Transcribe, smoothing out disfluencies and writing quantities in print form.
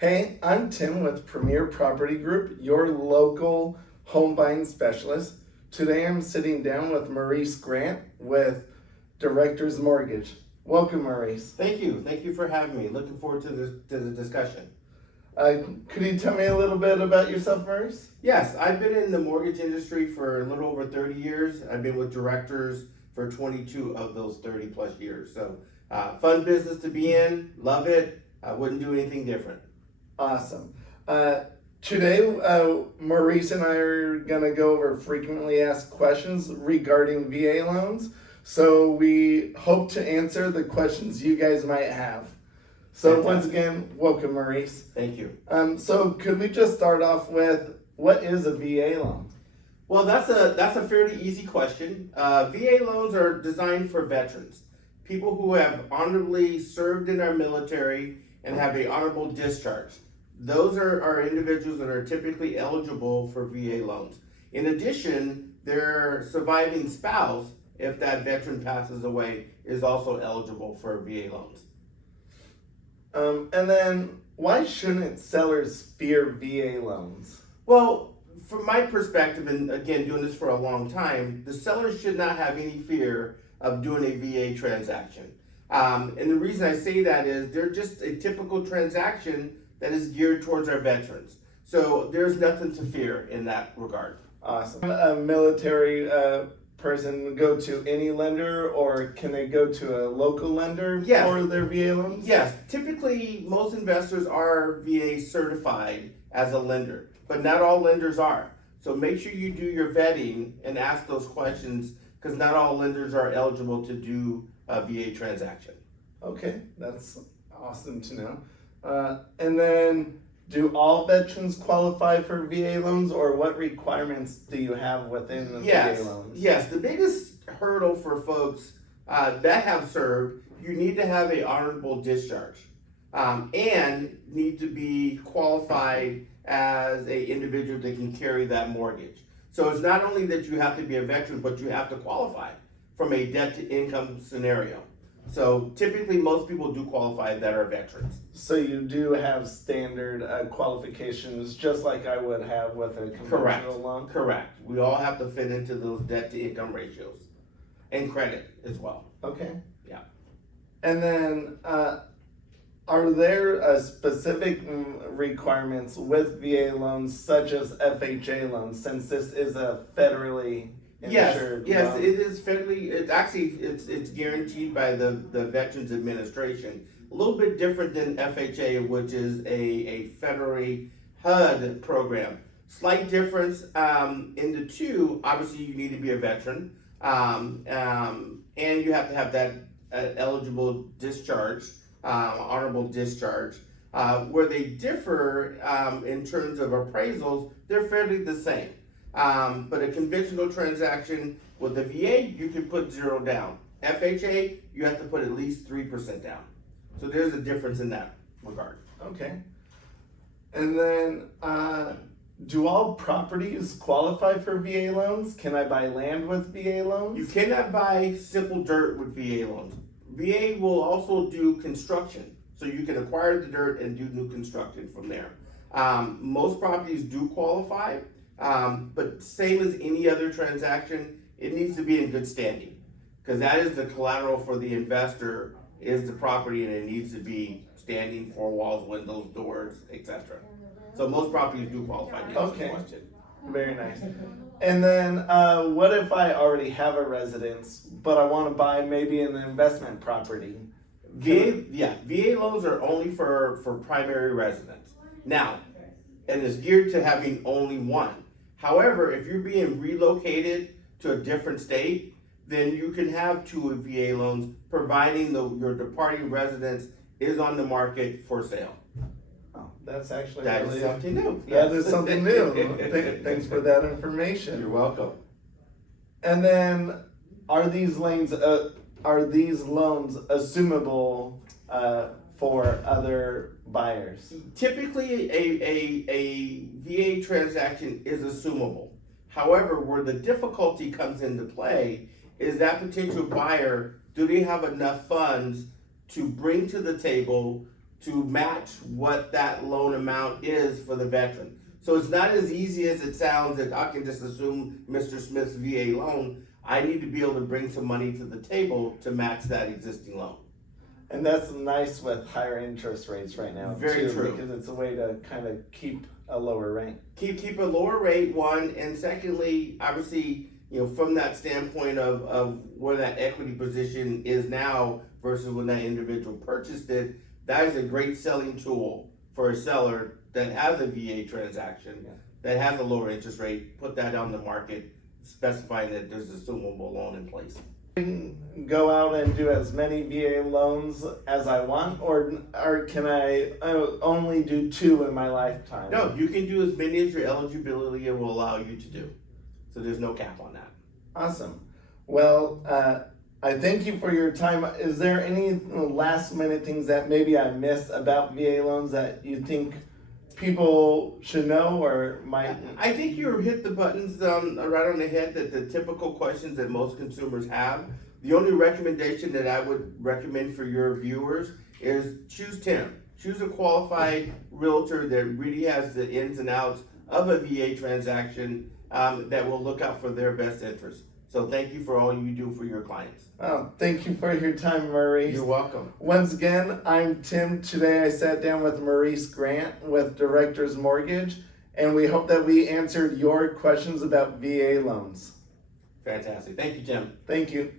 Hey, I'm Tim with Premier Property Group, your local home buying specialist. Today I'm sitting down with Maurice Grant with Director's Mortgage. Welcome, Maurice. Thank you. Thank you for having me. Looking forward to the discussion. Could you tell me a little bit about yourself, Maurice? Yes, I've been in the mortgage industry for a little over 30 years. I've been with directors for 22 of those 30 plus years. So fun business to be in. Love it. I wouldn't do anything different. Awesome. Today, Maurice and I are going to go over frequently asked questions regarding VA loans. So we hope to answer the questions you guys might have. So Fantastic. Once again, welcome, Maurice. Thank you. So could we just start off with what is a VA loan? Well, that's a fairly easy question. VA loans are designed for veterans, people who have honorably served in our military and have a honorable discharge. Those are individuals that are typically eligible for VA loans. In addition, their surviving spouse, if that veteran passes away, is also eligible for VA loans. And then why shouldn't sellers fear VA loans? Well, from my perspective, and again, doing this for a long time, the sellers should not have any fear of doing a VA transaction. And the reason I say that is they're just a typical transaction that is geared towards our veterans. So there's nothing to fear in that regard. Awesome. A military person go to any lender, or can they go to a local lender Yes. for their VA loans? Yes, typically most investors are VA certified as a lender, but not all lenders are. So make sure you do your vetting and ask those questions, because not all lenders are eligible to do a VA transaction. Okay, that's awesome to know. And then, do all veterans qualify for VA loans, or what requirements do you have within the VA loans? Yes, the biggest hurdle for folks that have served, you need to have a honorable discharge and need to be qualified as a individual that can carry that mortgage. So it's not only that you have to be a veteran, but you have to qualify from a debt to income scenario. So typically most people do qualify that are veterans. So you do have standard qualifications, just like I would have with a conventional loan? Correct. We all have to fit into those debt to income ratios and credit as well. Okay. Yeah. And then, are there specific requirements with VA loans, such as FHA loans, since this is a federally insured Yes, loan? it is federally. It's guaranteed by the Veterans Administration. A little bit different than FHA, which is a federally HUD program. Slight difference in the two. Obviously, you need to be a veteran, and you have to have that eligible discharge, honorable discharge. Where they differ in terms of appraisals, they're fairly the same. But a conventional transaction with the VA, you can put 0 down. FHA, you have to put at least 3% down. So there's a difference in that regard. Okay. And then, do all properties qualify for VA loans? Can I buy land with VA loans? You cannot buy simple dirt with VA loans. VA will also do construction. So you can acquire the dirt and do new construction from there. Most properties do qualify, but same as any other transaction, it needs to be in good standing, because that is the collateral for the investor, is the property, and it needs to be standing, 4 walls, windows, doors, etc. So most properties do qualify. To answer the question. Very nice. And then, what if I already have a residence, but I want to buy maybe an investment property? VA loans are only for primary residence. Now, and it's geared to having only one. However, if you're being relocated to a different state, then you can have 2 VA loans, providing your departing residence is on the market for sale. Oh, that's actually That really is something new. That is something new. Thanks for that information. You're welcome. And then, are these loans assumable for other buyers? Typically, a VA transaction is assumable. However, where the difficulty comes into play is that potential buyer, do they have enough funds to bring to the table to match what that loan amount is for the veteran. So it's not as easy as it sounds that I can just assume Mr. Smith's VA loan. I need to be able to bring some money to the table to match that existing loan. And that's nice with higher interest rates right now. Very too, true. Because it's a way to kind of keep a lower rate. Keep a lower rate, one, and secondly, obviously, from that standpoint of where that equity position is now versus when that individual purchased it, that is a great selling tool for a seller that has a VA transaction, that has a lower interest rate. Put that on the market, specifying that there's a assumable loan in place. Go out and do as many VA loans as I want, or can I only do 2 in my lifetime? No, you can do as many as your eligibility will allow you to do. So there's no cap on that. Awesome. Well, I thank you for your time. Is there any last minute things that maybe I missed about VA loans that you think people should know or might? I think you hit the buttons right on the head, that the typical questions that most consumers have. The only recommendation that I would recommend for your viewers is choose Tim. Choose a qualified realtor that really has the ins and outs of a VA transaction, that will look out for their best interests. So thank you for all you do for your clients. Oh, thank you for your time, Maurice. You're welcome. Once again, I'm Tim. Today I sat down with Maurice Grant with Director's Mortgage, and we hope that we answered your questions about VA loans. Fantastic. Thank you, Tim. Thank you.